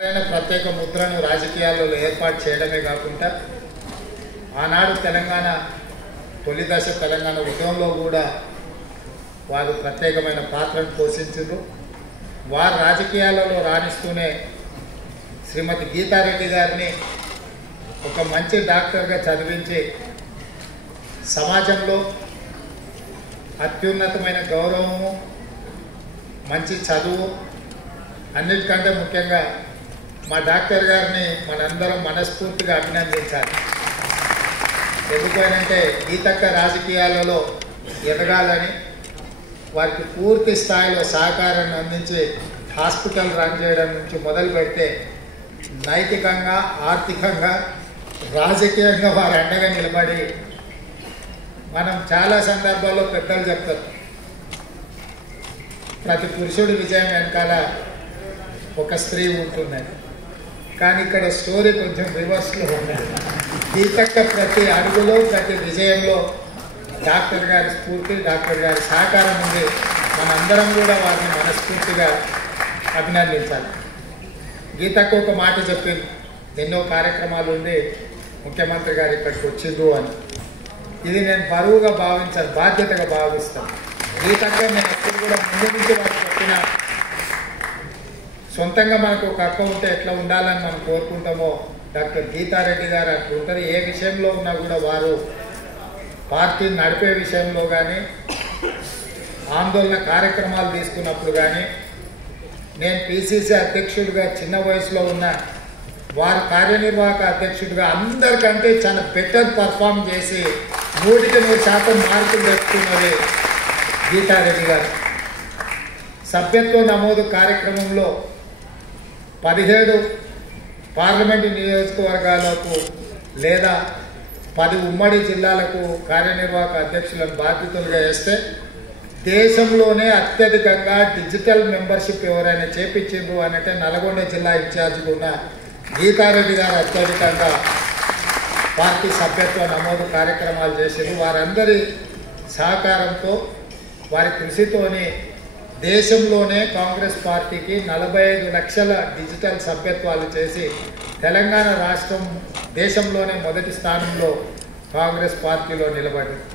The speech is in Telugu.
ప్రత్యేక ముద్రను రాజకీయాల్లో ఏర్పాటు చేయడమే కాకుండా ఆనాడు తెలంగాణ తొలి దశ తెలంగాణ ఉద్యమంలో కూడా వారు ప్రత్యేకమైన పాత్రను పోషించారు. వారు రాజకీయాలలో రాణిస్తూనే శ్రీమతి గీతారెడ్డి గారిని ఒక మంచి డాక్టర్గా చదివించి సమాజంలో అత్యున్నతమైన గౌరవము, మంచి చదువు, అన్నిటికంటే ముఖ్యంగా మా డాక్టర్ గారిని మనందరం మనస్ఫూర్తిగా అభినందించాలి. ఎందుకంటే గీతక్క రాజకీయాలలో ఎదగాలని వారికి పూర్తి స్థాయిలో సహకారాన్ని అందించి హాస్పిటల్ రన్ చేయడం నుంచి మొదలు పెడితే నైతికంగా, ఆర్థికంగా, రాజకీయంగా వారు అండగా నిలబడి, మనం చాలా సందర్భాల్లో పెద్దలు చెప్తారు, ప్రతి పురుషుడి విజయం వెనకాల ఒక స్త్రీ ఉంటుందని. కానీ ఇక్కడ స్టోరీ కొంచెం రివర్స్లో ఉన్నది. గీతక్క ప్రతి అడుగులో, ప్రతి విజయంలో డాక్టర్ గారి స్ఫూర్తి, డాక్టర్ గారి సహకారం ఉంది. మనందరం కూడా వారిని మనస్ఫూర్తిగా అభినందించాలి. గీతక్క ఒక మాట చెప్పింది, ఎన్నో కార్యక్రమాలు ఉండి ముఖ్యమంత్రి గారు ఇక్కడికి వచ్చిండ్రు అని. ఇది నేను బరువుగా భావించాను, బాధ్యతగా భావిస్తాను. గీతక్క నేను ఎప్పుడు కూడా ముందు నుంచి వారికి చెప్పిన, సొంతంగా మనకు ఒక అక్క ఉంటే ఎట్లా ఉండాలని మనం కోరుకుంటామో డాక్టర్ గీతారెడ్డి గారు అట్లా ఉంటారు. ఏ విషయంలో ఉన్నా కూడా వారు పార్టీని నడిపే విషయంలో కానీ, ఆందోళన కార్యక్రమాలు తీసుకున్నప్పుడు కానీ, నేను పిసిసి అధ్యక్షుడిగా చిన్న వయసులో ఉన్న వారు కార్యనిర్వాహక అధ్యక్షుడిగా అందరికంటే చాలా బెటర్ పర్ఫామ్ చేసి 100% మార్కులు తెచ్చుకున్నది గీతారెడ్డి గారు. సభ్యత్వ నమోదు కార్యక్రమంలో 17 పార్లమెంటు నియోజకవర్గాలకు లేదా 10 ఉమ్మడి జిల్లాలకు కార్యనిర్వాహక అధ్యక్షులను బాధ్యతలుగా వేస్తే దేశంలోనే అత్యధికంగా డిజిటల్ మెంబర్షిప్ ఎవరైనా చేపించిండ్రు అంటే నల్గొండ జిల్లా ఇన్ఛార్జిగా ఉన్న గీతారెడ్డి గారు అత్యధికంగా పార్టీ సభ్యత్వ నమోదు కార్యక్రమాలు చేసిండ్రు. వారందరి సహకారంతో, వారి కృషితోని దేశంలోనే కాంగ్రెస్ పార్టీకి 45 లక్షల డిజిటల్ సభ్యత్వాలు చేసి తెలంగాణ రాష్ట్రం దేశంలోనే మొదటి స్థానంలో కాంగ్రెస్ పార్టీలో నిలబడింది.